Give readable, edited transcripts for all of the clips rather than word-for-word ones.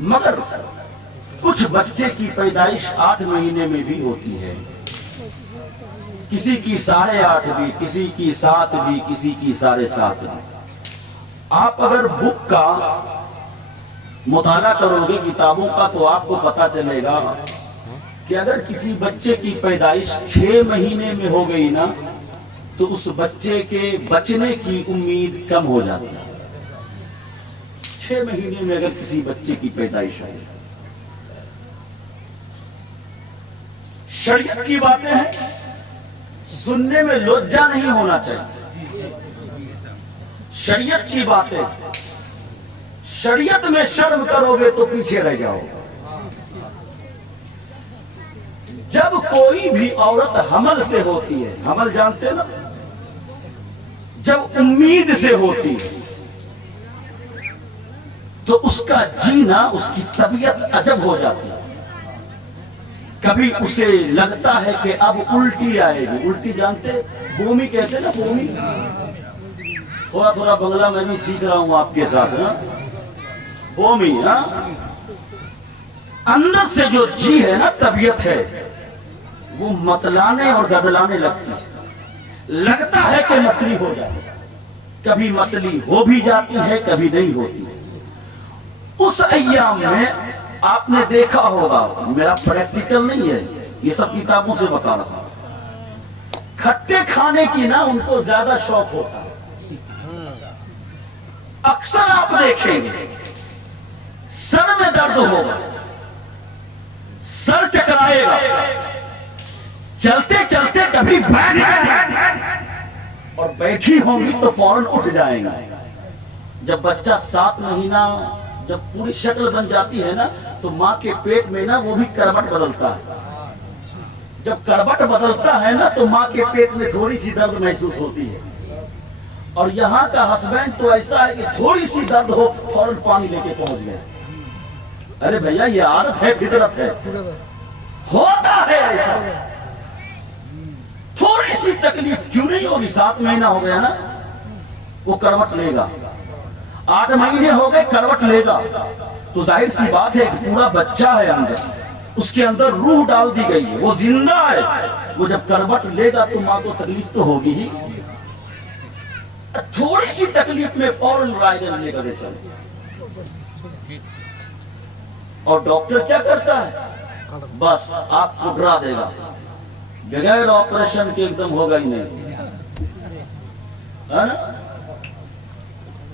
مگر کچھ بچے کی پیدائش 8 مہینے میں بھی ہوتی ہے، کسی کی 8.5 بھی، کسی کی 7 بھی، کسی کی 7.5 بھی۔ آپ اگر بک کا مطالعہ کرو گے کتابوں کا تو آپ کو پتا چلے گا کہ اگر کسی بچے کی پیدائش 6 مہینے میں ہو گئی نا تو اس بچے کے بچنے کی امید کم ہو جاتی ہے۔ 6 مہینے میں اگر کسی بچے کی پیدائش ہے، شریعت کی باتیں ہیں، سننے میں لجا نہیں ہونا چاہیے۔ شریعت کی باتیں، شریعت میں شرم کرو گے تو پیچھے رہ جاؤ۔ جب کوئی بھی عورت حمل سے ہوتی ہے، حمل جانتے نا، جب امید سے ہوتی ہے تو اس کا جینا، اس کی طبیعت عجب ہو جاتی ہے۔ کبھی اسے لگتا ہے کہ اب الٹی آئے گی، الٹی جانتے، بومی کہتے نا، بومی۔ تھوڑا تھوڑا بنگلہ میں بھی سیکھ رہا ہوں آپ کے ساتھ نا، بومی نا۔ اندر سے جو جی ہے نا، طبیعت ہے، وہ متلانے اور گدلانے لگتی ہے، لگتا ہے کہ متلی ہو جائے، کبھی متلی ہو بھی جاتی ہے، کبھی نہیں ہوتی۔ اس ایام میں آپ نے دیکھا ہوگا، میرا پریکٹیکل نہیں ہے، یہ سب کتابوں سے بتا رہا ہوں، کھٹے کھانے کی نا ان کو زیادہ شوق ہوتا ہے۔ اکثر آپ دیکھیں گے سر میں درد ہوگا، سر چکرائے گا، چلتے چلتے کبھی بیٹھ جائیں اور بیٹھی ہوں گی تو فوراً اٹھ جائیں گا۔ جب بچہ 7 مہینہ جب پوری شکل بن جاتی ہے نا تو ماں کے پیٹ میں نا وہ بھی کروٹ بدلتا ہے۔ جب کروٹ بدلتا ہے نا تو ماں کے پیٹ میں تھوڑی سی درد محسوس ہوتی ہے، اور یہاں کا ہسبینڈ تو ایسا ہے کہ تھوڑی سی درد ہو فوراً پانی لے کے پہنچ گئے۔ ارے بھیا یہ عادت ہے، فطرت ہے، ہوتا ہے ایسا۔ تھوڑی سی تکلیف کیوں نہیں ہوگی، 7 مہینہ ہو گیا نا، وہ کروٹ لے گا، 8 مہینے ہو گئے کروٹ لے گا، تو ظاہر سی بات ہے کہ پورا بچہ ہے اندر، اس کے اندر روح ڈال دی گئی ہے، وہ زندہ ہے۔ وہ جب کروٹ لے گا تو ماں کو تکلیف تو ہوگی ہی، تھوڑی سی تکلیف میں فوراً رائے لے کر چلے۔ اور ڈاکٹر کیا کرتا ہے، بس آپ کو ڈرا دے گا، بغیر آپریشن کے ایک دم ہوگا ہی نہیں، ہے نا؟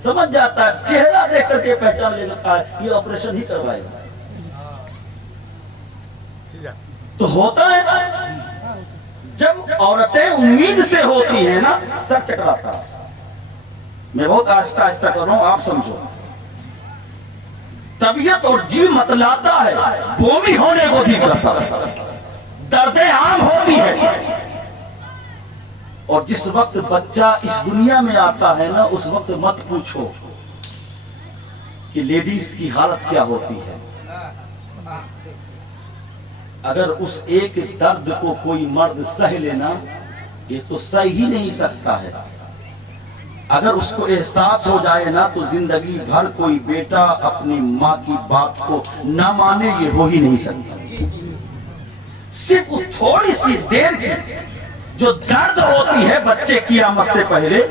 سمجھ جاتا ہے، چہرہ دیکھ کر کے پہچان لے لیتا ہے یہ آپریشن ہی کروائے گا۔ تو ہوتا ہے نا، جب عورتیں امید سے ہوتی ہیں نا، سر چکراتا ہے۔ میں بہت آہستہ آہستہ کر رہا ہوں، آپ سمجھو۔ طبیعت اور جی متلاتا ہے، بومی ہونے کو بھی کرتا ہے، دردیں عام ہوتی ہے۔ اور جس وقت بچہ اس دنیا میں آتا ہے نا، اس وقت مت پوچھو کہ لیڈیز کی حالت کیا ہوتی ہے۔ اگر اس ایک درد کو کوئی مرد سہ لینا، یہ تو سہ ہی نہیں سکتا ہے۔ اگر اس کو احساس ہو جائے نا تو زندگی بھر کوئی بیٹا اپنی ماں کی بات کو نہ مانے، یہ ہو ہی نہیں سکتا۔ صرف تھوڑی سی دیر کی جو درد ہوتی ہے بچے کی آمد سے پہلے،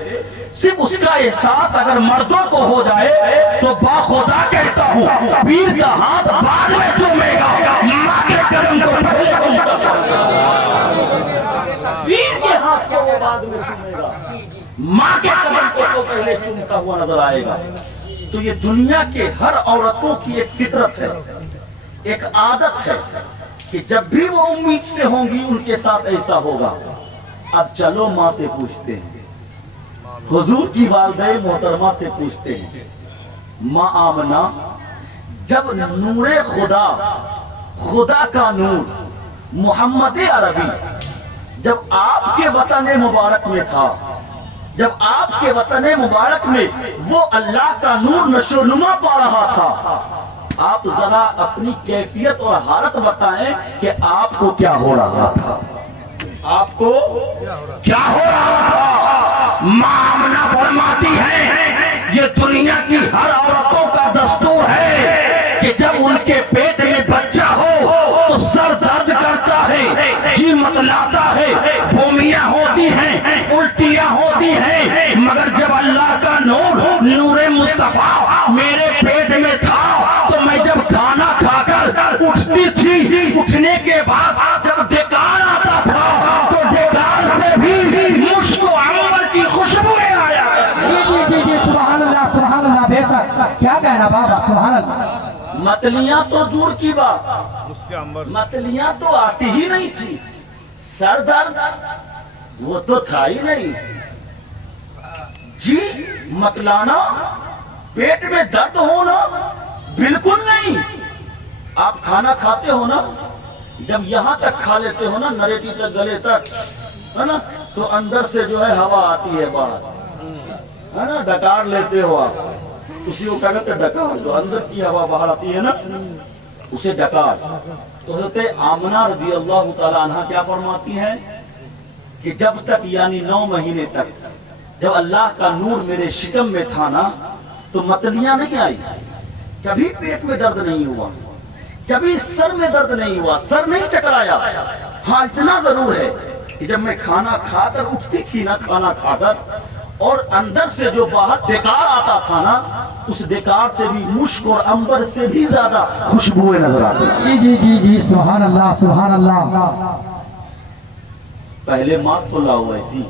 صرف اس کا احساس اگر مردوں کو ہو جائے تو باخدا کہتا ہوں پیر کا ہاتھ بعد میں چومے گا، ماں کے کرم کو پہلے چومتا ہے۔ پیر کے ہاتھ کو وہ بعد میں چومے گا، ماں کے کرم کو پہلے چومتا ہوا نظر آئے گا۔ تو یہ دنیا کے ہر عورتوں کی ایک فطرت ہے، ایک عادت ہے کہ جب بھی وہ امید سے ہوں گی ان کے ساتھ ایسا ہوگا۔ اب چلو ماں سے پوچھتے ہیں، حضور کی والدہ محترمہ سے پوچھتے ہیں، ماں آمنہ جب نور خدا، خدا کا نور محمد عربی جب آپ کے وطن مبارک میں تھا، جب آپ کے وطن مبارک میں وہ اللہ کا نور نشو و نما پا رہا تھا، آپ ذرا اپنی کیفیت اور حالت بتائیں کہ آپ کو کیا ہو رہا تھا، آپ کو کیا ہو رہا تھا۔ ماں آمنہ فرماتی ہے یہ دنیا کی ہر عورتوں کا دستور ہے کہ جب ان کے پیٹ میں بچہ ہو تو سر درد کرتا ہے، جی متلاتا ہے، بھومیاں ہوتی ہیں، الٹیاں ہوتی ہیں، مگر جب اللہ کا نور نور مصطفیٰ میرے پیٹ میں تھا تو میں جب کھانا کھا کر اٹھتی تھی، اٹھنے کے بعد جب ڈکار آتا تھا تو ڈکار سے بھی مشک و عنبر کی خوشبو آیا۔ جی سبحان اللہ بے شک، کیا کہنا بابا، سبحان اللہ۔ متلیاں تو دور کی بات، متلیاں تو آتی ہی نہیں تھی، سر درد وہ تو تھا ہی نہیں، جی متلانا، پیٹ میں درد ہونا بالکل نہیں۔ آپ کھانا کھاتے ہو نا، جب یہاں تک کھا لیتے ہو نا، نریٹی تک، گلے تک، ہے نا، تو اندر سے جو ہے ہوا آتی ہے باہر، ہے نا، ڈکار لیتے ہو آپ، اسی کو کیا کہتے ہیں ڈکار، جو اندر کی ہوا باہر آتی ہے نا اسے ڈکار۔ تو حضرت آمنہ رضی اللہ تعالی عنہ کیا فرماتی ہیں کہ جب تک یعنی 9 مہینے تک جب اللہ کا نور میرے شکم میں تھا نا تو متلیاں نہیں آئی، کبھی پیٹ میں درد نہیں ہوا، کبھی سر میں درد نہیں ہوا، سر نہیں چکرایا۔ ہاں اتنا ضرور ہے کہ جب میں کھانا کھا کر اٹھتی تھی نا، کھانا کھا کر، اور اندر سے جو باہر ڈکار آتا تھا نا، اس ڈکار سے بھی مشک اور عنبر سے بھی زیادہ خوشبوئیں نظر آتی تھی۔ جی سبحان اللہ سبحان اللہ۔ پہلے ماں تو لاؤ ایسی،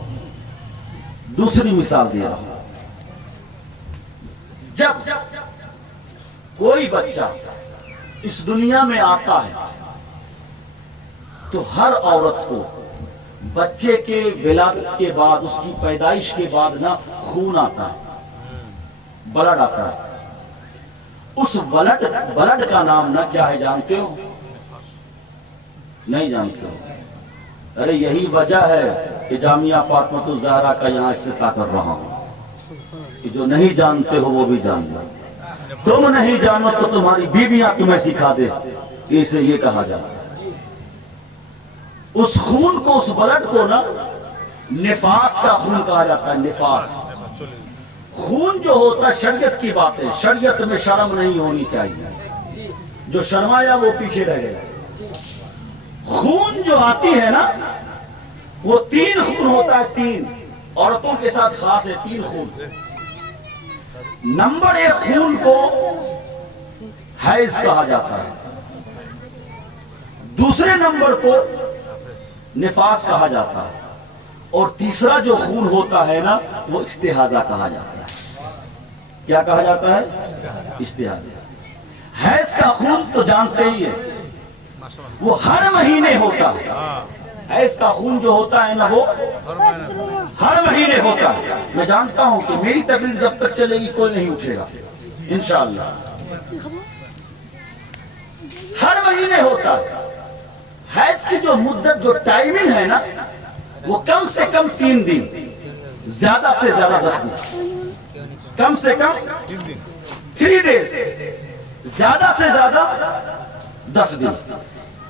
دوسری مثال دے رہا ہوں، جب کوئی بچہ اس دنیا میں آتا ہے تو ہر عورت کو بچے کے ولادت کے بعد، اس کی پیدائش کے بعد نا خون آتا ہے، بلڈ آتا ہے۔ اس بلڈ کا نام نا کیا ہے جانتے ہو؟ نہیں جانتے ہو؟ ارے یہی وجہ ہے کہ جامعہ فاطمۃ الزہرا کا یہاں افتتاح کر رہا ہوں کہ جو نہیں جانتے ہو وہ بھی جان لو۔ تم نہیں جانو تو تمہاری بیویاں تمہیں سکھا دے کہ اسے یہ کہا جاتا ہے۔ اس خون کو، اس بلڈ کو نا نفاس کا خون کہا جاتا ہے۔ نفاس خون جو ہوتا ہے، شریعت کی بات ہے، شریعت میں شرم نہیں ہونی چاہیے، جو شرمایا وہ پیچھے رہ گیا۔ خون جو آتی ہے نا وہ 3 خون ہوتا ہے، 3 عورتوں کے ساتھ خاص ہے، 3 خون۔ نمبر 1 خون کو حیض کہا جاتا ہے، دوسرے نمبر کو نفاس کہا جاتا ہے، اور تیسرا جو خون ہوتا ہے نا وہ استحاضہ کہا جاتا ہے۔ کیا کہا جاتا ہے؟ استحاضہ۔ حیض کا خون تو جانتے ہی ہے، وہ ہر مہینے ہوتا ہے۔ حیض کا خون جو ہوتا ہے نا وہ ہر مہینے ہوتا ہے۔ میں جانتا ہوں کہ میری تقریر جب تک چلے گی کوئی نہیں اٹھے گا انشاءاللہ۔ ہر مہینے ہوتا ہے۔ حیض کی جو مدت، جو ٹائمنگ ہے نا وہ کم سے کم 3 دن، زیادہ سے زیادہ 10 دن، کم سے کم 3 days، زیادہ سے زیادہ 10 دن۔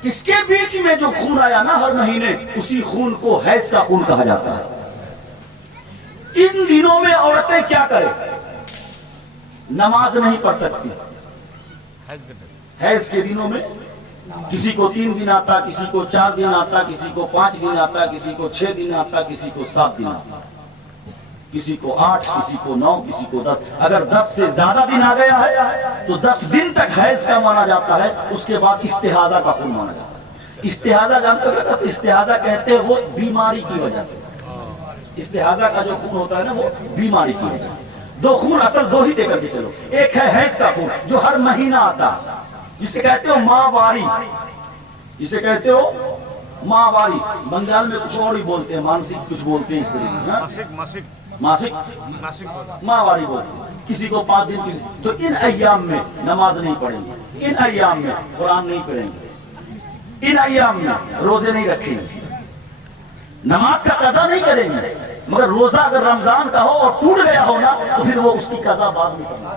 اس کے بیچ میں جو خون آیا نا ہر مہینے، اسی خون کو حیض کا خون کہا جاتا ہے۔ ان دنوں میں عورتیں کیا کریں؟ نماز نہیں پڑھ سکتی حیض کے دنوں میں۔ کسی کو 3 دن آتا، کسی کو 4 دن آتا، کسی کو 5 دن آتا، کسی کو 6 دن آتا، کسی کو 7 دن آتا، کسی کو 8، کسی کو 9، کسی کو 10۔ اگر 10 سے زیادہ دن آ گیا ہے تو 10 دن تک حیض کا مانا جاتا ہے، اس کے بعد استحاضہ کا خون مانا جاتا ہے۔ استحاضہ جانتے ہو کیا؟ استحاضہ کہتے ہیں وہ بیماری کی وجہ سے، استحاضہ کا جو خون ہوتا ہے نا وہ بیماری کی وجہ سے۔ 2 خون اصل 2 ہی دے کر کے چلو، ایک ہے حیض کا خون جو ہر مہینہ آتا ہے، جسے کہتے ہو ماہواری، جسے کہتے ہو ماہواری۔ بنگال میں کچھ اور ہی بولتے ہیں، مانسک کچھ بولتے ہیں اس طریقے، ماسک ماہواری بولتے ہیں۔ کسی کو 5 دن، کسی تو ان ایام میں نماز نہیں پڑھیں گے، ان ایام میں قرآن نہیں پڑھیں گے، ان ایام میں روزے نہیں رکھیں گے، نماز کا قضا نہیں کریں گے۔ مگر روزہ اگر رمضان کا ہو اور ٹوٹ گیا ہو نا تو پھر وہ اس کی قضا بعد میں کرنا۔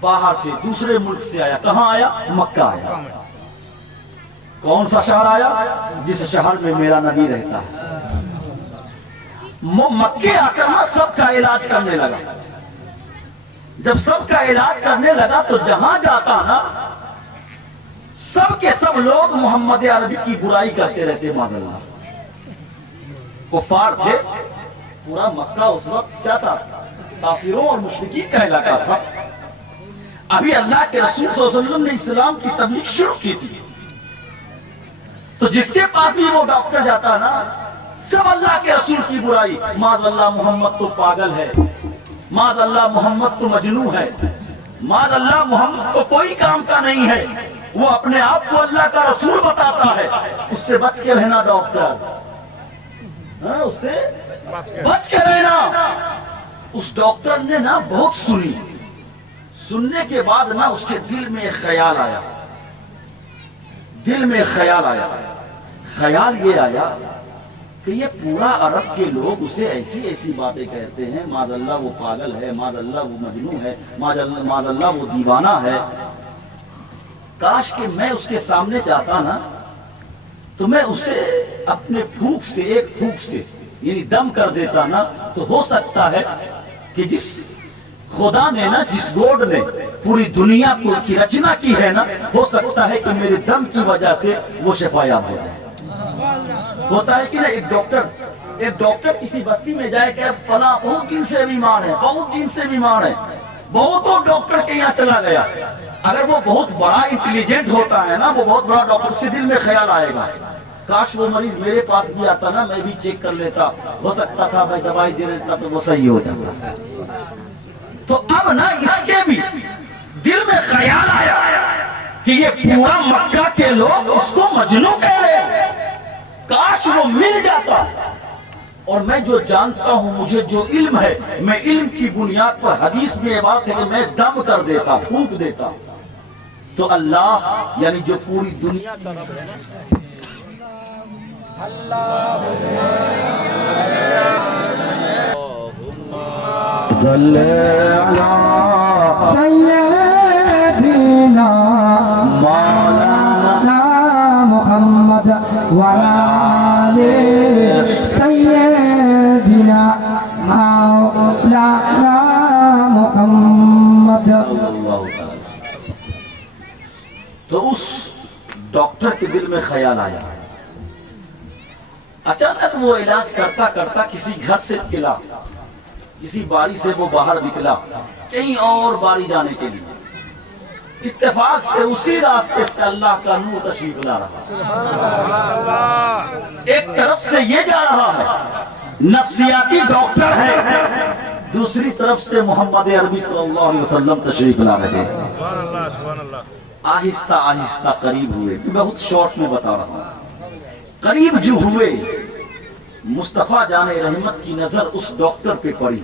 باہر سے دوسرے ملک سے آیا. کہاں آیا؟ مکہ آیا. کون سا شہر آیا؟ جس شہر میں میرا نبی رہتا ہے. مکے آ کر نا سب کا علاج کرنے لگا. جب سب کا علاج کرنے لگا تو جہاں جاتا نا سب کے سب لوگ محمد عربی کی برائی کرتے رہتے. معاذ اللہ. کفار تھے. پورا مکہ اس وقت کیا تھا؟ کافروں اور مشرکین کا علاقہ تھا. ابھی اللہ کے رسول صلی اللہ علیہ وسلم نے اسلام کی تبلیغ شروع کی تھی. تو جس کے پاس بھی وہ ڈاکٹر جاتا نا سب اللہ کے رسول کی برائی. معاذ اللہ محمد تو پاگل ہے. معاذ اللہ محمد تو مجنون ہے. معاذ اللہ محمد تو کوئی کام کا نہیں ہے. وہ اپنے آپ کو اللہ کا رسول بتاتا ہے. اس سے بچ کے رہنا ڈاکٹر. اس سے بچ کے رہنا. اس ڈاکٹر نے نا بہت سنی. سننے کے بعد نا اس کے دل میں ایک خیال آیا. دل میں خیال آیا. خیال یہ آیا کہ یہ پورا عرب کے لوگ اسے ایسی ایسی باتیں کہتے ہیں. معاذ اللہ وہ پاگل ہے. معاذ اللہ وہ مجنون ہے. معاذ اللہ وہ دیوانہ ہے. کاش کہ میں اس کے سامنے جاتا نا تو میں اسے اپنے پھونک سے ایک پھونک سے یعنی دم کر دیتا نا تو ہو سکتا ہے کہ جس خدا نے نا جس گوڈ نے پوری دنیا کو کی رچنا کی ہے نا ہو سکتا ہے کہ میرے دم کی وجہ سے وہ شفا یاب ہو جائے. ہوتا ہے کہ نا ایک ڈاکٹر کسی بستی میں جائے کہ اب فلاں بہت دن سے بیمار ہے. بہت دن سے بیمار ہے. بہتوں ڈاکٹر کے یہاں چلا گیا. اگر وہ بہت بڑا انٹیلیجنٹ ہوتا ہے نا وہ بہت بڑا ڈاکٹر اس کے دل میں خیال آئے گا کاش وہ مریض میرے پاس بھی آتا نا میں بھی چیک کر لیتا. ہو سکتا تھا میں دوائی دے دیتا تو وہ صحیح ہو جاتا. تو اب نا اس کے بھی دل میں خیال آیا کہ یہ پورا مکہ کے لوگ اس کو مجنون کہہ رہے ہیں. کاش وہ مل جاتا. اور میں جو جانتا ہوں مجھے جو علم ہے میں علم کی بنیاد پر حدیث میں یہ بات ہے کہ میں دم کر دیتا پھونک دیتا. تو اللہ یعنی جو پوری دنیا کا رب ہے نا صلی علی سیدنا مولانا محمد وعلی سیدنا مولانا محمد. تو اس ڈاکٹر کے دل میں خیال آیا. اچانک وہ علاج کرتا کرتا کسی گھر سے نکلا. کسی باری سے وہ باہر نکلا کہیں اور باری جانے کے لیے. اتفاق سے اسی راستے سے اللہ کا نور تشریف لا رہا. ایک طرف سے یہ جا رہا ہے نفسیاتی ڈاکٹر ہے. دوسری طرف سے محمد عربی صلی اللہ علیہ وسلم تشریف لا رہے ہیں. آہستہ آہستہ قریب ہوئے. بہت شارٹ میں بتا رہا ہوں. قریب جو ہوئے مصطفیٰ جان رحمت کی نظر اس ڈاکٹر پہ پڑی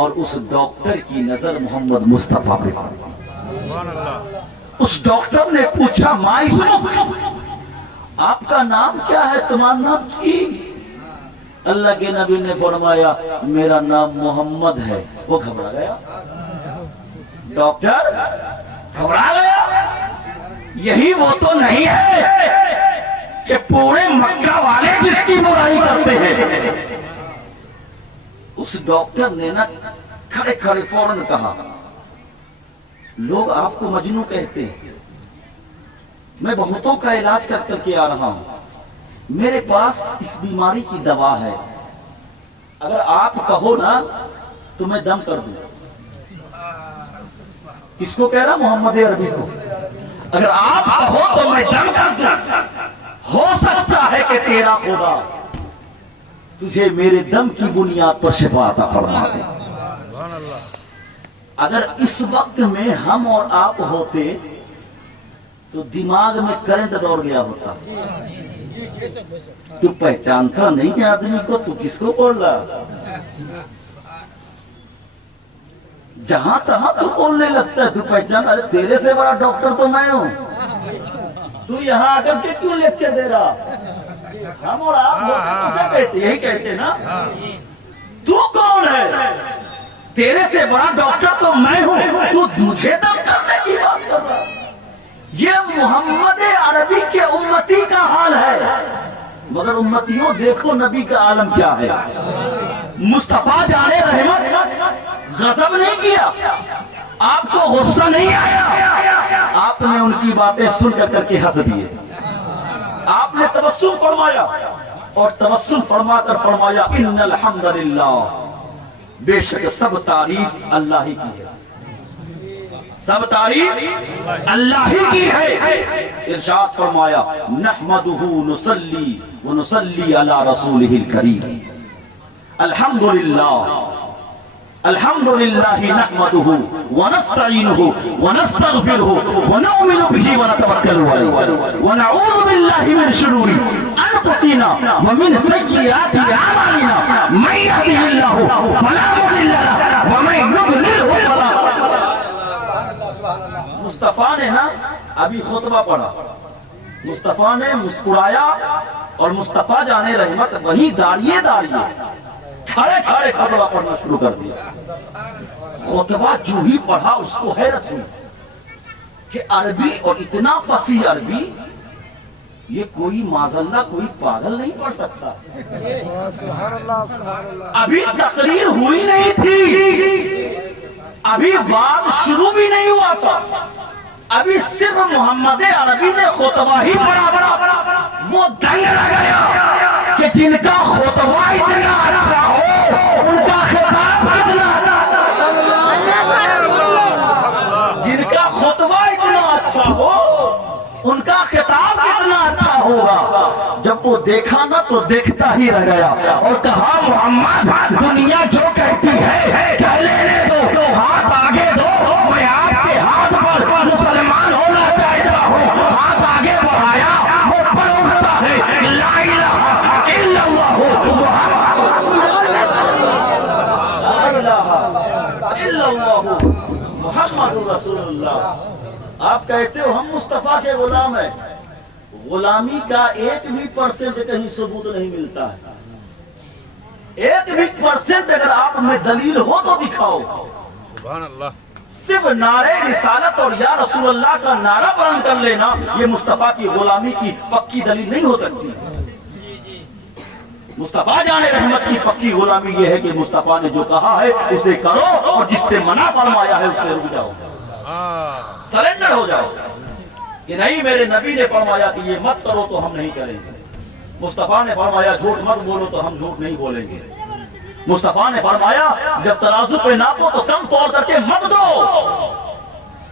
اور اس ڈاکٹر کی نظر محمد مصطفیٰ پہ پڑی. اس ڈاکٹر نے پوچھا آپ کا نام کیا ہے؟ تمہارا نام کی؟ اللہ کے نبی نے فرمایا میرا نام محمد ہے. وہ گھبرا گیا. ڈاکٹر گھبرا گیا. یہی وہ تو نہیں ہے کہ پورے مکہ والے جس کی برائی کرتے ہیں. اس ڈاکٹر نے نا کھڑے کھڑے فوراً کہا لوگ آپ کو مجنون کہتے ہیں. میں بہتوں کا علاج کر کے آ رہا ہوں. میرے پاس اس بیماری کی دوا ہے. اگر آپ کہو نا تو میں دم کر دوں. کس کو کہہ رہا؟ محمد عربی کو. اگر آپ کہو تو میں دم کر دوں. ہو سکتا ہے کہ تیرا خدا تجھے میرے دم کی بنیاد پر شفا عطا فرما دے. اگر اس وقت میں ہم اور آپ ہوتے تو دماغ میں کرنٹ دوڑ گیا ہوتا. تو پہچانتا نہیں کہ آدمی کو تو کس کو بول رہا. جہاں تہاں تو بولنے لگتا ہے. تو پہچان ارے تیرے سے بڑا ڈاکٹر تو میں ہوں. تو یہاں آ کر کے کیوں لیکچر دے رہا؟ ہم اور آپ کہتے یہی کہتے نا. تو کون ہے؟ تیرے سے بڑا ڈاکٹر تو میں ہوں، تو مجھے دم کرنے کی بات کر رہا ہے۔ یہ محمد عربی کے امتی کا حال ہے، مگر امتیوں دیکھو نبی کا عالم کیا ہے۔ مصطفیٰ جان رحمت غضب نہیں کیا، آپ کو غصہ نہیں آیا، آپ نے ان کی باتیں سن کر کے ہنس دیے، آپ نے تبسم فرمایا، اور تبسم فرما کر فرمایا ان الحمدللہ، بے شک سب تعریف اللہ ہی کی ہے، سب تعریف اللہ ہی کی ہے۔ ارشاد فرمایا نحمدہ نصلی ونصلی علی رسولہ الکریم، الحمدللہ الحمدللہ نحمدہ ونستعینہ ونستغفرہ ونؤمن بہ ونتوکل علیہ ونعوذ باللہ من شرور انفسنا ومن سیئات اعمالنا، من یہدہ اللہ فلا مضل لہ ومن یضللہ فلا۔ مصطفیٰ نے نا ابھی خطبہ پڑھا، مصطفیٰ نے مسکرایا، اور مصطفیٰ جانے رحمت وہی داڑیے کھڑے کھڑے خطبہ پڑھنا شروع کر دیا۔ خطبہ جو ہی پڑھا اس کو حیرت ہوئی کہ عربی، اور اتنا فصیح عربی، یہ کوئی معذاللہ کوئی پاگل نہیں پڑھ سکتا۔ ابھی تقریر ہوئی نہیں تھی، ابھی بات شروع بھی نہیں ہوا تھا، ابھی صرف محمد عربی نے خطبہ ہی پڑھا، وہ دنگ رہ گیا کہ جن کا خطبہ اتنا اچھا ہو ان کا خطاب کتنا، جن کا خطبہ اتنا اچھا ہو ان کا خطاب کتنا اچھا ہوگا۔ جب وہ دیکھا نا تو دیکھتا ہی رہ گیا، اور کہا محمد دنیا جو کہتی ہے کہہ لینے دو، ہاتھ آگے دو، میں آپ کے ہاتھ پر مسلمان ہونا چاہتا ہوں۔ ہاتھ آگے بڑھایا، وہ پر اٹھتا ہے لا الہ الا اللہ محمد رسول اللہ۔ آپ کہتے ہو ہم مصطفیٰ کے غلام ہیں، غلامی کا 1% کہیں ثبوت نہیں ملتا ہے، 1% اگر آپ میں دلیل ہو تو دکھاؤ۔ سبحان اللہ۔ صرف نعرے رسالت اور یا رسول اللہ کا نعرہ بلند کر لینا یہ مصطفیٰ کی غلامی کی پکی دلیل نہیں ہو سکتی۔ مصطفیٰ جان رحمت کی پکی غلامی یہ ہے کہ مصطفیٰ نے جو کہا ہے اسے کرو، اور جس سے منع فرمایا ہے اس سے رک جاؤ، سرنڈر ہو جاؤ کہ نہیں میرے نبی نے فرمایا کہ یہ مت کرو تو ہم نہیں کریں گے، مصطفیٰ نے فرمایا جھوٹ مت بولو تو ہم جھوٹ نہیں بولیں گے، مصطفیٰ نے فرمایا جب ترازو پہ ناپو تو کم طور کر کے مت دو۔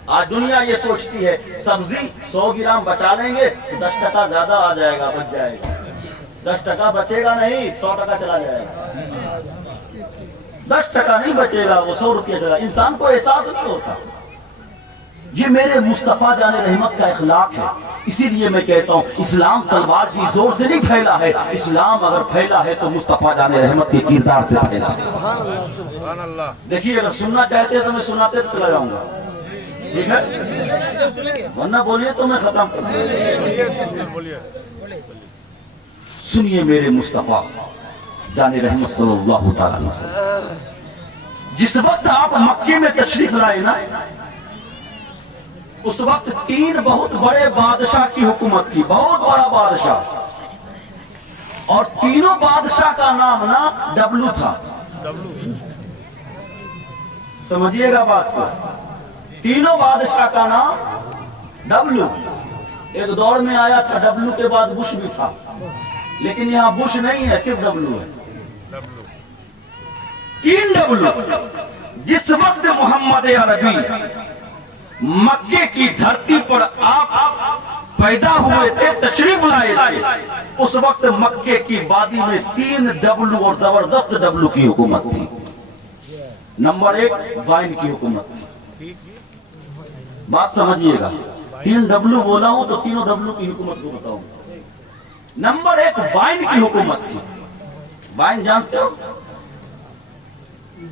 آج دنیا یہ سوچتی ہے سبزی 100 گرام بچا لیں گے 10 ٹکا زیادہ آ جائے گا، بچ جائے گا، 10 ٹکا بچے گا نہیں 100 ٹکا چلا جائے گا، 10 ٹکا نہیں بچے گا وہ 100 روپیہ چلا۔ انسان کو احساس نہیں ہوتا۔ یہ میرے مصطفیٰ جان رحمت کا اخلاق ہے، اسی لیے میں کہتا ہوں اسلام تلوار کی زور سے نہیں پھیلا ہے، اسلام اگر پھیلا ہے تو مصطفیٰ جان رحمت کے کردار سے پھیلا ہے۔ سبحان اللہ۔ دیکھیے اگر سننا چاہتے ہیں تو میں سناتے تو چلا جاؤں گا، ٹھیک ہے، ورنہ بولیے تو میں ختم کر دوں۔ سنیے میرے مصطفیٰ جان رحمت صلی اللہ تعالی علیہ وسلم، جس وقت آپ مکے میں تشریف لائے نا اس وقت 3 بہت بڑے بادشاہ کی حکومت تھی، بہت بڑا بادشاہ، اور تینوں بادشاہ کا نام نا ڈبلو تھا۔ سمجھیے گا بات کو، تینوں بادشاہ کا نام ڈبلو۔ ایک دور میں آیا تھا ڈبلو کے بعد بش بھی تھا، لیکن یہاں بش نہیں ہے صرف ڈبلو ہے، 3 ڈبلو۔ جس وقت محمد عربی مکے کی دھرتی پر آپ پیدا ہوئے تھے، تشریف لائے تھے، اس وقت مکے کی وادی میں 3 ڈبلو اور زبردست ڈبلو کی حکومت تھی۔ نمبر 1 وائن کی حکومت تھی، بات سمجھیے گا، 3 ڈبلو بولا ہوں تو تینوں ڈبلو کی حکومت کو بتاؤں۔ نمبر 1 وائن کی حکومت تھی۔ وائن جانتے ہو؟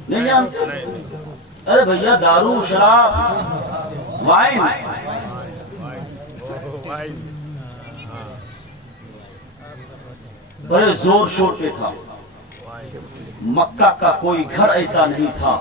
نہیں جانتے؟ ارے بھیا دارو شراب وائن، بڑے زور شور پہ تھا۔ مکہ کا کوئی گھر ایسا نہیں تھا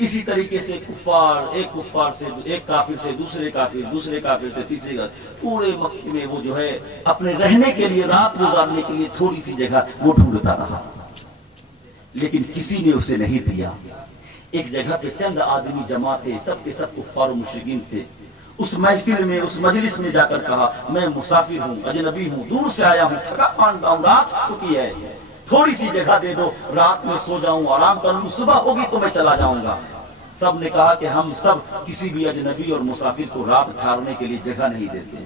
اسی طریقے سے کفار، ایک کفار سے ایک کافر سے دوسرے کافر، دوسرے کافر سے تیسرے کافر، پورے مکے میں وہ جو ہے اپنے رہنے کے لیے، رات گزارنے کے لیے تھوڑی سی جگہ وہ ڈھونڈتا رہا، لیکن کسی نے اسے نہیں دیا۔ ایک جگہ پہ چند آدمی جمع تھے، سب کے سب کفار و مشرکین تھے۔ اس محفل میں، اس مجلس میں جا کر کہا میں مسافر ہوں، اجنبی ہوں، دور سے آیا ہوں، تھکا ماندا ہوں، رات ہو چکی ہے، تھوڑی سی جگہ دے دو، رات میں سو جاؤں، آرام کر لوں، صبح ہوگی تو میں چلا جاؤں گا۔ سب نے کہا کہ ہم سب کسی بھی اجنبی اور مسافر کو رات ٹھہرنے کے لیے جگہ نہیں دیتے،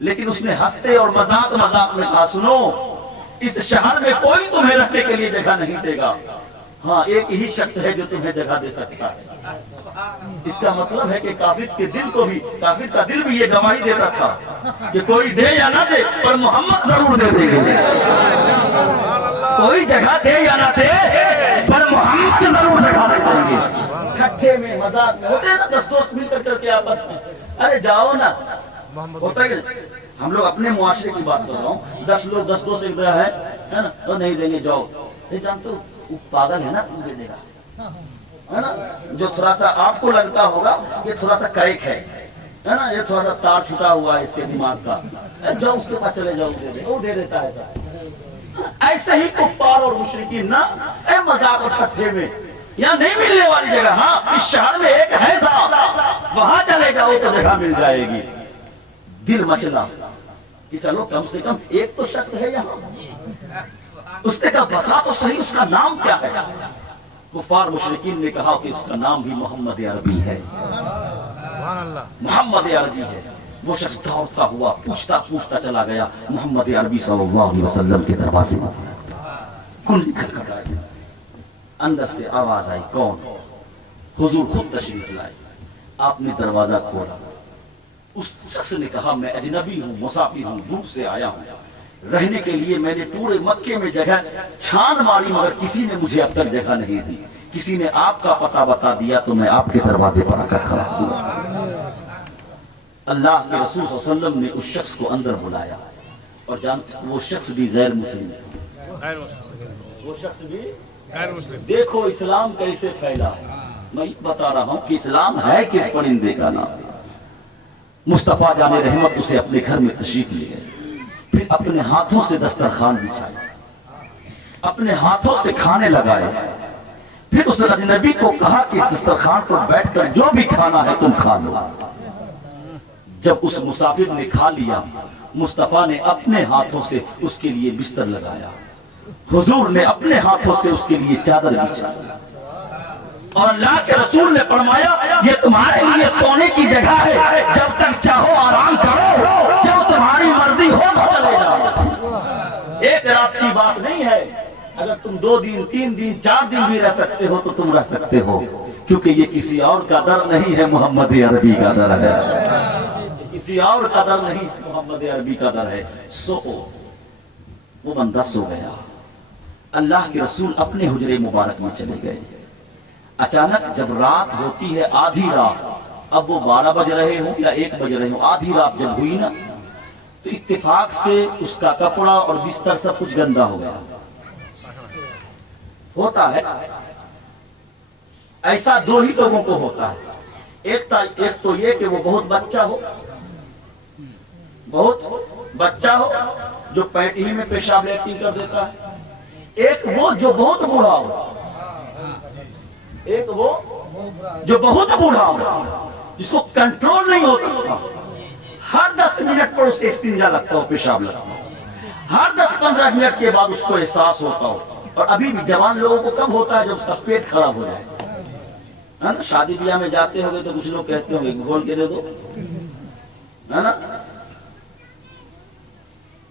لیکن اس نے ہنستے اور مذاق مذاق میں کہا سنو، اس شہر میں کوئی تمہیں رہنے کے لیے جگہ نہیں دے گا، ہاں ایک ہی شخص ہے جو تمہیں جگہ دے سکتا ہے۔ اس کا مطلب ہے کہ کافر کے دل کو بھی، کافر کا دل بھی یہ گواہی دیتا تھا کہ کوئی دے یا نہ دے پر محمد ضرور دے دیں گے، کوئی جگہ دے یا نہ دے پر محمد ضرور جگہ دے دیں گے۔ کھٹے میں مذاق میں ہوتے ہیں نا دس دوست مل کر کے آپس میں، ارے جاؤ نا، ہوتا ہے کہ ہم لوگ اپنے معاشرے کی بات کر رہا ہوں، 10 لوگ 10 دوست ایک جگہ ہے نا، تو نہیں دیں گے جاؤ، نہیں جانتے وہ پاگل ہے نا، دے دے گا، ہے نا، جو تھوڑا سا آپ کو لگتا ہوگا یہ تھوڑا سا کریک ہے نا، یہ تھوڑا سا تار چھٹا ہوا ہے اس کے دماغ کا، جاؤ اس کے پاس چلے جاؤ، دے دے، وہ دے دیتا ہے۔ ایسے ہی کفار اور مشرکین نا، اے مذاق اور ٹھٹھے میں، یہاں نہیں ملنے والی جگہ، ہاں اس شہر میں ایک ہے ذات، وہاں چلے جاؤ تو جگہ مل جائے گی۔ دل مچلا کہ چلو کم سے کم ایک تو شخص ہے یہاں، اس نے کہا بتا تو صحیح اس کا نام کیا ہے۔ کفار مشرکین نے کہا کہ اس کا نام بھی محمد عربی ہے، محمد عربی ہے۔ وہ شخص دوڑتا ہوا پوچھتا پوچھتا چلا گیا محمد عربی صلی اللہ علیہ وسلم کے دروازے میں، کن کھٹکھٹائی، اندر سے آواز آئی، کون؟ حضور خود تشریف لائے، آپ نے دروازہ کھولا۔ اس شخص نے کہا میں اجنبی ہوں، مسافر ہوں، دور سے آیا ہوں، رہنے کے لیے میں نے پورے مکے میں جگہ چھان ماری مگر کسی نے مجھے اب تک جگہ نہیں دی، کسی نے آپ کا پتہ بتا دیا تو میں آپ کے دروازے پر آ کر کھڑا ہوں۔ اللہ کے رسول صلی اللہ علیہ وسلم نے اس شخص کو اندر بلایا، اور جانتے وہ شخص بھی غیر مسلم ہے، وہ شخص بھی غیر مسلم۔ دیکھو اسلام کیسے پھیلا ہے، میں بتا رہا ہوں کہ اسلام ہے کس پرندے کا نام۔ مصطفیٰ جان رحمت اسے اپنے گھر میں تشریف لے گئے، پھر اپنے ہاتھوں سے دسترخوان بچھائے، اپنے ہاتھوں سے کھانے لگائے، پھر اس اجنبی کو کہا کہ اس دسترخوان پر بیٹھ کر جو بھی کھانا ہے تم کھا لو۔ جب اس مسافر نے کھا لیا، مصطفیٰ نے اپنے ہاتھوں سے اس کے لیے بستر لگایا، حضور نے اپنے ہاتھوں سے اس کے لیے چادر بچھائی، اور اللہ کے رسول نے فرمایا یہ تمہارے لیے سونے کی جگہ ہے، جب تک چاہو آرام کرو، جب تمہاری مرضی ہو تو چلے جاؤ۔ ایک رات کی بات نہیں ہے، اگر تم 2 دن 3 دن 4 دن بھی رہ سکتے ہو تو تم رہ سکتے ہو، کیونکہ یہ کسی اور کا در نہیں ہے، محمد عربی کا در ہے، کسی اور کا در نہیں، محمد عربی کا در ہے۔ سو وہ بندہ سو گیا، اللہ کے رسول اپنے حجرے مبارک میں چلے گئے۔ اچانک جب رات ہوتی ہے، آدھی رات، اب وہ 12 بج رہے ہوں یا 1 بج رہے ہوں، آدھی رات جب ہوئی نا تو اتفاق سے اس کا کپڑا اور بستر سب کچھ گندا ہو گیا۔ ہوتا ہے ایسا 2 ہی لوگوں کو ہوتا ہے، ایک تو یہ کہ وہ بہت بچہ ہو جو پیٹ ہی میں پیشاب لیٹرنگ کر دیتا ہے، ایک وہ جو بہت بوڑھا ہو، ایک وہ جو بہت بوڑھا ہو جس کو کنٹرول نہیں ہو سکتا، ہر 10 منٹ پر اسے استنجا لگتا ہو، پیشاب لگتا ہو، ہر 10-15 منٹ کے بعد اس کو احساس ہوتا ہو۔ اور ابھی بھی جوان لوگوں کو کب ہوتا ہے؟ جب اس کا پیٹ خراب ہو جائے، ہے نا؟ شادی بیاہ میں جاتے ہوگے تو کچھ لوگ کہتے ہوں گے گھول کے دے دو، ہے نا؟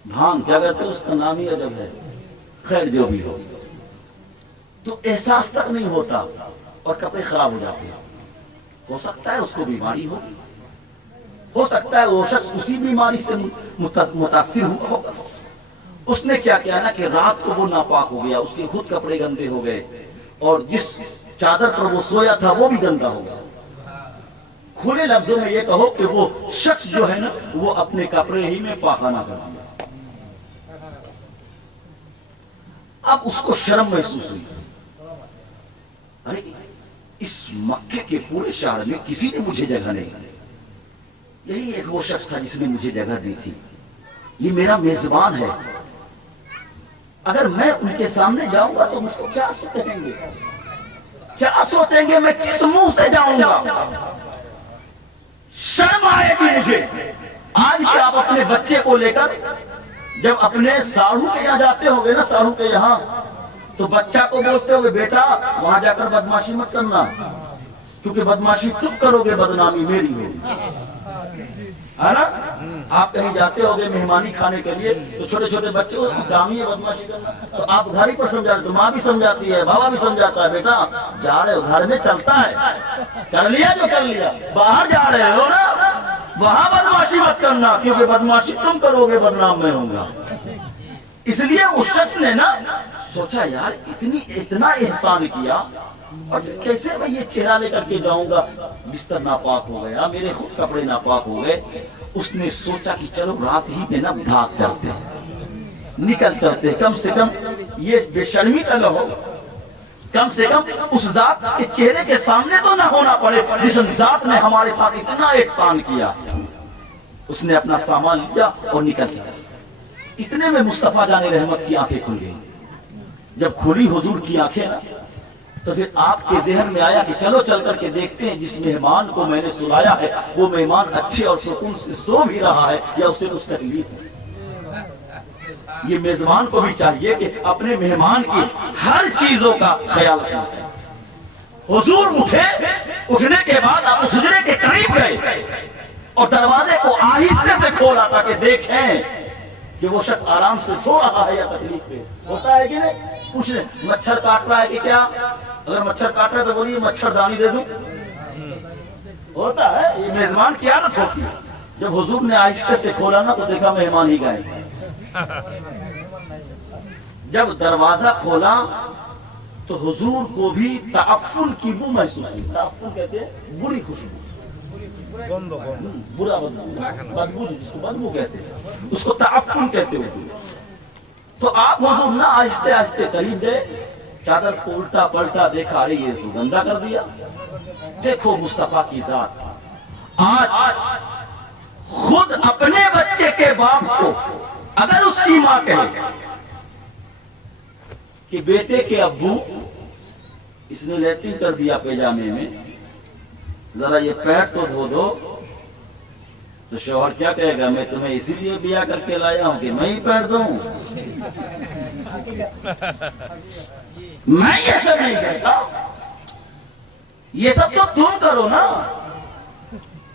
بھانگ کیا کہتے ہیں، اس کا نام ہی عجب ہے، خیر جو بھی ہو، تو احساس تک نہیں ہوتا اور کپڑے خراب ہو جاتے ہیں۔ ہو سکتا ہے اس کو بیماری ہو سکتا ہے وہ شخص اسی بیماری سے متاثر ہوا ہوگا۔ اس نے کیا کیا نا کہ رات کو وہ ناپاک ہو گیا، اس کے خود کپڑے گندے ہو گئے، اور جس چادر پر وہ سویا تھا وہ بھی گندا ہو گیا۔ کھلے لفظوں میں یہ کہو کہ وہ شخص جو ہے نا وہ اپنے کپڑے ہی میں پاخانہ کر دیا۔ اب اس کو شرم محسوس ہوئی، ارے اس مکے کے پورے شہر میں کسی نے مجھے جگہ نہیں دی، یہی ایک وہ شخص تھا جس نے مجھے جگہ دی تھی، یہ میرا میزبان ہے، اگر میں ان کے سامنے جاؤں گا تو مجھ کو کیا کہیں گے، کیا سوچیں گے، میں کس منہ سے جاؤں گا، شرم آئے گی مجھے۔ آج بھی آپ اپنے بچے کو لے کر جب اپنے ساڑھو کے یہاں جاتے ہوں گے نا، ساڑھو کے یہاں، تو بچہ کو بولتے ہوئے بیٹا وہاں جا کر بدماشی مت کرنا، کیونکہ بدماشی تم کرو گے بدنامی میری ہوگی، ہے نا۔ آپ کہیں جاتے ہوگے مہمانی کھانے کے لیے تو چھوٹے چھوٹے بچے کو کام ہی ہے بدماشی کرنا، تو آپ گھر ہی پر سمجھاتے، تو ماں بھی سمجھاتی ہے، بابا بھی سمجھاتا ہے، بیٹا جا رہے ہو گھر میں چلتا ہے، کر لیا جو کر لیا، باہر جا رہے ہو نا وہاں بدماشی مت کرنا، کیونکہ بدماشی تم کرو گے بدنام میں ہوں گا۔ اس لیے اس شخص نے نا سوچا یار اتنا احسان کیا اور کیسے میں یہ چہرہ لے کر کے جاؤں گا، بستر ناپاک ہو گیا، میرے خود کپڑے ناپاک ہو گئے۔ اس نے سوچا کہ چلو رات ہی میں نا بھاگ چلتے ہیں، نکل چلتے ہیں، کم سے کم یہ بے شرمی کا نہ ہو، کم سے کم اس ذات کے چہرے کے سامنے تو نہ ہونا پڑے جس ذات نے ہمارے ساتھ اتنا احسان کیا۔ اس نے اپنا سامان لیا اور نکل چلا۔ اتنے میں مصطفیٰ جان رحمت کی آنکھیں کھل گئی۔ جب کھلی حضور کی آنکھیں نا تو پھر آپ کے ذہن میں آیا کہ چلو چل کر کے دیکھتے ہیں جس مہمان کو میں نے سلایا ہے وہ مہمان اچھے اور سکون سے سو بھی رہا ہے یا اسے کچھ تکلیف ہے۔ یہ میزبان کو بھی چاہیے کہ اپنے مہمان کی ہر چیزوں کا خیال رکھنا چاہیے۔ حضور اٹھے، اٹھنے کے بعد آپ اس حجرے کے قریب گئے اور دروازے کو آہستے سے کھولا تاکہ دیکھیں کہ وہ شخص آرام سے سو رہا ہے یا تکلیف پہ ہوتا ہے کہ نہیں۔ پوچھ لیں مچھر کاٹ رہا ہے کہ کیا، اگر مچھر کاٹ رہا ہے تو بولیے مچھر دانی دے دوں، ہوتا ہے۔ یہ میزبان کی عادت ہوتی ہے۔ جب حضور نے آہستے سے کھولا نا تو دیکھا مہمان ہی گئے۔ جب دروازہ کھولا تو حضور کو بھی تعفن کی بو محسوس ہوئی۔ تعفن کہتے ہیں بری خوشبو، برا بدبو، جس کو بدبو کہتے ہیں اس کو تعفن کہتے ہیں۔ تو آپ حضور نہ آہستے آہستے قریب گئے، چادر کو الٹا پلٹا دیکھا، ارے یہ تو گندا کر دیا۔ دیکھو مصطفیٰ کی ذات آج خود اپنے بچے کے باپ کو اگر اس کی ماں کہے کہ بیٹے کے ابو اس نے لیٹرن کر دیا پیجامے میں، ذرا یہ پیٹ تو دھو دو، تو شوہر کیا کہے گا، میں تمہیں اسی لیے بیاہ کر کے لایا ہوں کہ میں ہی پیٹ دوں، میں یہ سب نہیں کرتا، یہ سب تو تم کرو نا۔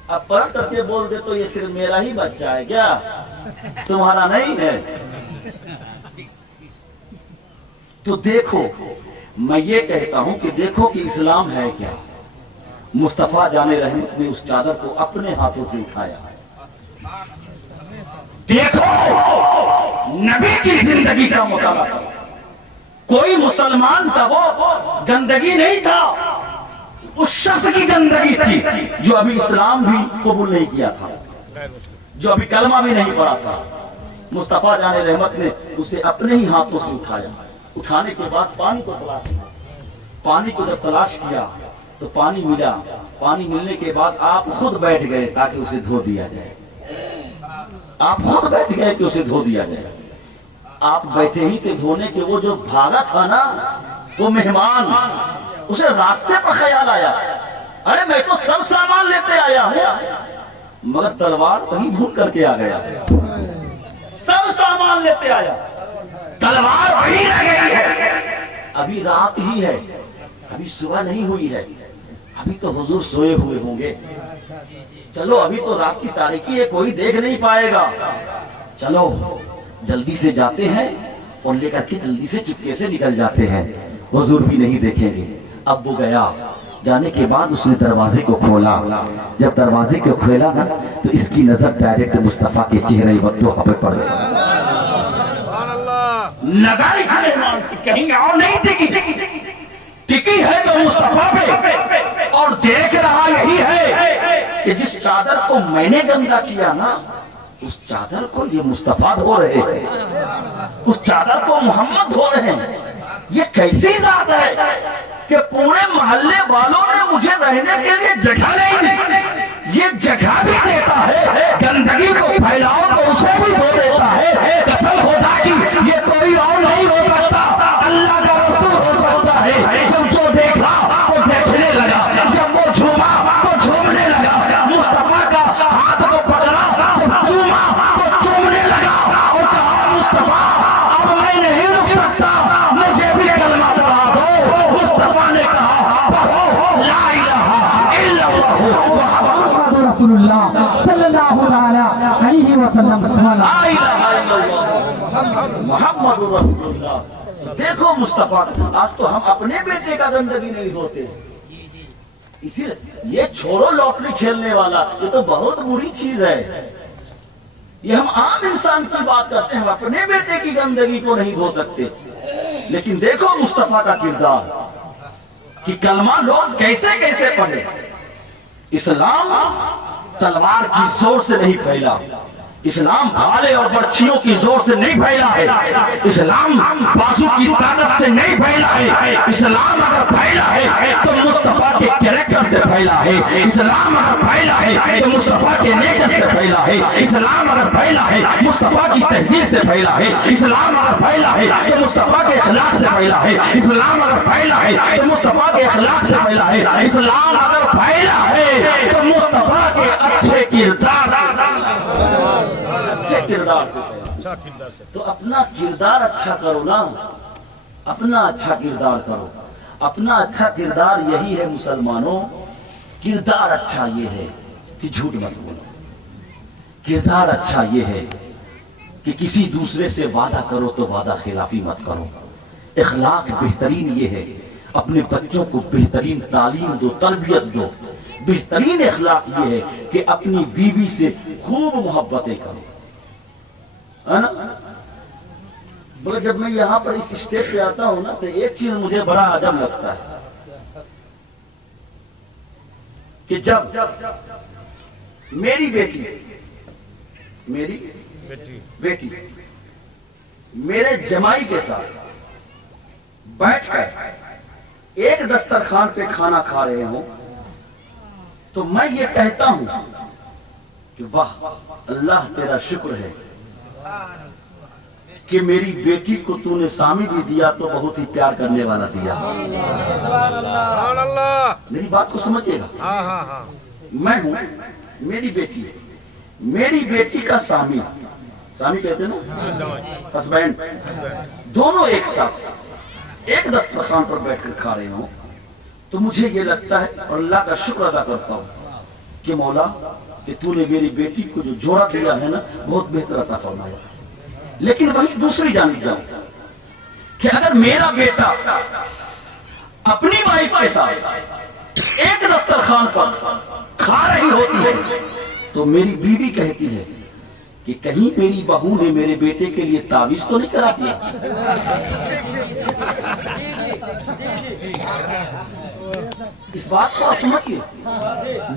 اب پلٹ کر کے بول دے تو یہ صرف میرا ہی بچہ ہے کیا، تمہارا نہیں ہے۔ تو دیکھو میں یہ کہتا ہوں کہ دیکھو کہ اسلام ہے کیا۔ مصطفیٰ جان رحمت نے اس چادر کو اپنے ہاتھوں سے اٹھایا۔ دیکھو نبی کی زندگی کا مطالعہ کرو، کوئی مسلمان کا وہ گندگی نہیں تھا، اس شخص کی گندگی تھی جو ابھی اسلام بھی قبول نہیں کیا تھا، جو ابھی کلمہ بھی نہیں پڑھا تھا۔ مصطفیٰ جان رحمت نے اسے اپنے ہی ہاتھوں سے اٹھایا۔ اٹھانے کے بعد پانی کو تلاش کیا، پانی کو جب تلاش کیا تو پانی ملا۔ پانی ملنے کے بعد آپ خود بیٹھ گئے تاکہ اسے دھو دیا جائے۔ آپ خود بیٹھ گئے کہ اسے دھو دیا جائے۔ آپ بیٹھے ہی تھے دھونے کے، وہ جو بھاگا تھا نا وہ مہمان، اسے راستے پر خیال آیا، ارے میں تو سب سامان لیتے آیا ہوں، مگر تلوار کہیں بھول کر کے آ گیا۔ سب سامان لیتے آیا، تلوار وہیں رہ گئی ہے۔ ابھی رات ہی ہے، ابھی صبح نہیں ہوئی ہے، ابھی تو حضور سوئے ہوئے ہوں گے، چلو ابھی تو رات کی تاریکی ہے، کوئی دیکھ نہیں پائے گا، چلو جلدی سے جاتے ہیں اور لے کر کے جلدی سے چپکے سے نکل جاتے ہیں، حضور بھی نہیں دیکھیں گے۔ اب وہ گیا، جانے کے بعد اس نے دروازے کو کھولا۔ جب دروازے کو کھولا نا تو اس کی نظر ڈائریکٹ مصطفیٰ کے چہرے وقتوں پہ پڑ گئی۔ نظر اس مہمان کی کہیں اور نہیں ٹکی ہے تو مصطفیٰ پہ، اور دیکھ رہا یہی ہے کہ جس چادر کو میں نے گندا کیا نا اس چادر کو یہ مصطفیٰ دھو رہے ہیں، اس چادر کو محمد دھو رہے ہیں۔ یہ کیسی ذات ہے کہ پورے محلے والوں نے مجھے رہنے کے لیے جگہ نہیں دی، یہ جگہ بھی دیتا ہے، گندگی کو پھیلاؤ تو اسے بھی دھو دیتا ہے۔ قسم خدا کی یہ کوئی اور نہیں ہو سکتا، اللہ کا رسول ہو سکتا ہے۔ جب جو دیکھا وہ دیکھنے لگا، جب وہ جھوما تو جھومنے لگا، مصطفیٰ کا ہاتھ کو پکڑا، جب چوما تو چومنے لگا اور کہا مصطفیٰ اب میں نہیں رک سکتا، مجھے بھی کلمہ پڑھا دو۔ مصطفیٰ نے کہا پڑھو لا الہ الا اللہ محمد رسول اللہ صلی اللہ علیہ وسلم۔ لا الہ الا اللہ محمد رسول اللہ۔ دیکھو مصطفیٰ، آج تو ہم اپنے بیٹے کا گندگی نہیں دھوتے، اسی لیے یہ چھوڑو لوٹری کھیلنے والا، یہ تو بہت بری چیز ہے۔ یہ ہم عام انسان کی بات کرتے ہیں، ہم اپنے بیٹے کی گندگی کو نہیں دھو سکتے۔ لیکن دیکھو مصطفیٰ کا کردار کہ کلمہ لوگ کیسے کیسے پڑھے۔ اسلام تلوار کی زور سے نہیں پھیلا، اسلام بھالے اور برچھیوں کی زور سے نہیں پھیلا ہے، اسلام بازو کی طاقت سے نہیں پھیلا ہے۔ اسلام اگر پھیلا ہے تو مصطفیٰ کے کریکٹر سے پھیلا ہے، اسلام اگر پھیلا ہے تو مصطفیٰ کے نیچر سے پھیلا ہے، اسلام اگر پھیلا ہے مصطفیٰ کی تہذیب سے پھیلا ہے، اسلام اگر پھیلا ہے تو مصطفیٰ کے اخلاق سے پھیلا ہے، اسلام اگر پھیلا ہے تو مصطفیٰ کے اخلاق سے پھیلا ہے، اسلام اگر پھیلا ہے تو مصطفیٰ کے اچھے کردار اچھے کردار سے۔ تو اپنا کردار اچھا کرو نا، اپنا اچھا کردار کرو۔ اپنا اچھا کردار یہی ہے مسلمانوں، کردار اچھا یہ ہے کہ جھوٹ مت بولو، کردار اچھا یہ ہے کہ کسی دوسرے سے وعدہ کرو تو وعدہ خلافی مت کرو۔ اخلاق بہترین یہ ہے، اپنے بچوں کو بہترین تعلیم دو، تربیت دو۔ بہترین اخلاق یہ ہے کہ اپنی بیوی سے خوب محبتیں کرو، ہے نا؟ بولے جب میں یہاں پر اس اسٹیج پہ آتا ہوں نا تو ایک چیز مجھے بڑا عجب لگتا ہے کہ جب میری بیٹی میرے جمائی کے ساتھ بیٹھ کر ایک دسترخوان پہ کھانا کھا رہے ہوں تو میں یہ کہتا ہوں کہ واہ اللہ تیرا شکر ہے کہ میری بیٹی کو تو نے سامی بھی دیا تو بہت ہی پیار کرنے والا دیا۔ سبحان اللہ۔ میری بات کو سمجھئے گا، میں ہوں، میری بیٹی ہے، میری بیٹی کا سامی کہتے ہیں نا، ہسبینڈ، دونوں ایک ساتھ ایک دسترخوان پر بیٹھ کر کھا رہے ہوں تو مجھے یہ لگتا ہے اور اللہ کا شکر ادا کرتا ہوں کہ مولا کہ تو نے میری بیٹی کو جو جوڑا دیا ہے نا بہت بہتر عطا فرمایا۔ لیکن وہیں دوسری جانب جاؤں کہ اگر میرا بیٹا اپنی وائف کے ساتھ ایک دسترخوان پر کھا رہی ہوتی ہے تو میری بیوی کہتی ہے کہ کہیں میری بہو نے میرے بیٹے کے لیے تعویذ تو نہیں کرا دیا۔ اس بات کو آپ سمجھیے،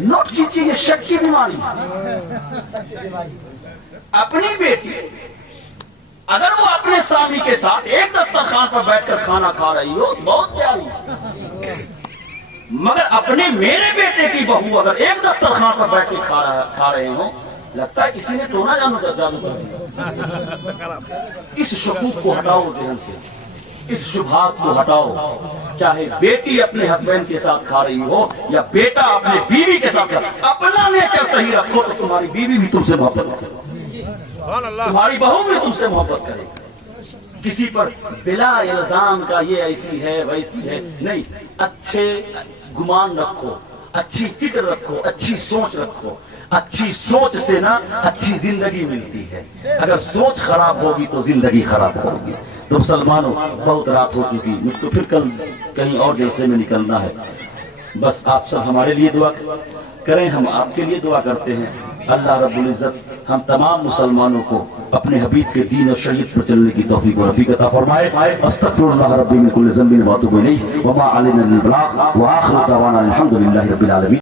نوٹ کیجیے، یہ شک کی بیماری ہے۔ اپنی بیٹی اگر وہ اپنے سامی کے ساتھ ایک دسترخوان پر بیٹھ کر کھانا کھا رہی ہو بہت پیاری، مگر اپنے میرے بیٹے کی بہو اگر ایک دسترخوان پر بیٹھ کے کھا رہے ہو لگتا ہے کسی نے ٹونا جانو کر دیا۔ اس شکوک کو ہٹاؤ ذہن سے، اس شبہات کو ہٹاؤ۔ چاہے بیٹی اپنے ہسبینڈ کے ساتھ کھا رہی ہو یا بیٹا اپنے بیوی کے ساتھ کھا رہا ہو، اپنا نیچر صحیح رکھو تو تمہاری بیوی بھی تم سے محبت کرے، تمہاری بہو بھی تم سے محبت کرے۔ کسی پر بلا الزام کا یہ ایسی ہے ویسی ہے نہیں، اچھے گمان رکھو، اچھی فکر رکھو، اچھی سوچ رکھو۔ اچھی سوچ سے نا اچھی زندگی ملتی ہے، اگر سوچ خراب ہوگی تو زندگی خراب ہوگی۔ تو مسلمانوں بہت رات ہو چکی، مجھ کو پھر کل کہیں اور جلسے میں نکلنا ہے۔ بس آپ سب ہمارے لیے دعا کریں، ہم آپ کے لیے دعا کرتے ہیں۔ اللہ رب العزت ہم تمام مسلمانوں کو اپنے حبیب کے دین اور شریعت پر چلنے کی توفیق و رفیق عطا فرمائے۔ استغفر اللہ ربی من کل ذنب واتوب الیہ وما علینا الا البلاغ وآخر دعوانا الحمد للہ رب العالمین۔